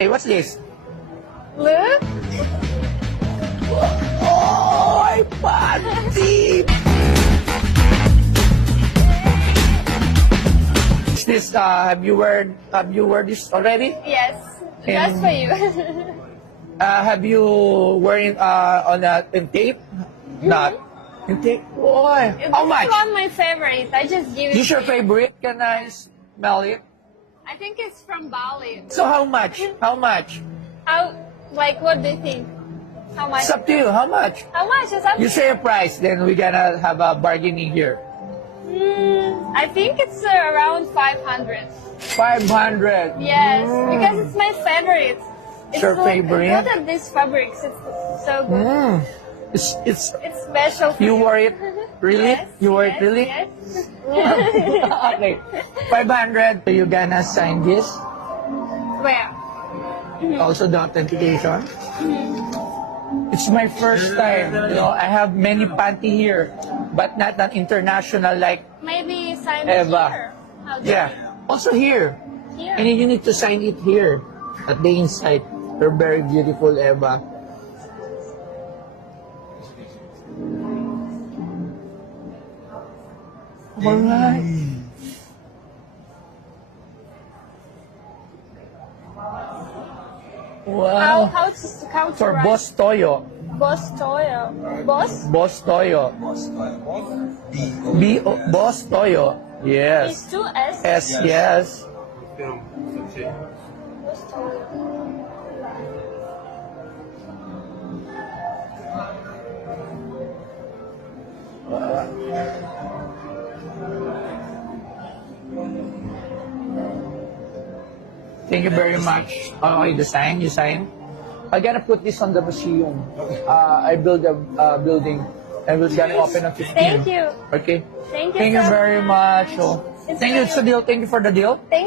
Hey, what's this? Look. Oh, Patty! Is this, have you wear this already? Yes. And- Just for you. Have you wearing on in tape? Not in tape. Boy, how This much? is one of my favorite. I just give it. This your favorite? Can I smell it? I think it's from Bali. So how much? How much? How? Like, what do you think? How much? It's up to you. How much? How much is that? You say a price, then we gonna have a bargaining here. I think it's around 500. 500. Yes, because it's my favorite. It's Your like, favorite? Look at these fabrics. It's so good. It's It's special. For you wore it really? Yes, You wore it yes, really? Yes. Okay. 500. So you gonna sign this? Where? Also the authentication. It's my first time. You know, I have many panty here, but not an international like Maybe sign it Eva. here. How do yeah. Also here. Here. And you need to sign it here at the inside. You're very beautiful, Eva. Alright. Wow. How to For write? Boss Toyo. Boss Toyo. Boss? Boss Toyo. Boss Toyo. It's Yes. two S. Yes, yes. Boss Toyo. Thank you very much. Okay, the sign, you sign. I gotta put this on the museum. I build a building and we're gonna open on 15. Thank you. Okay. Thank you Thank you so very much. Oh, It's thank you. It's the deal. Thank you for the deal. Thank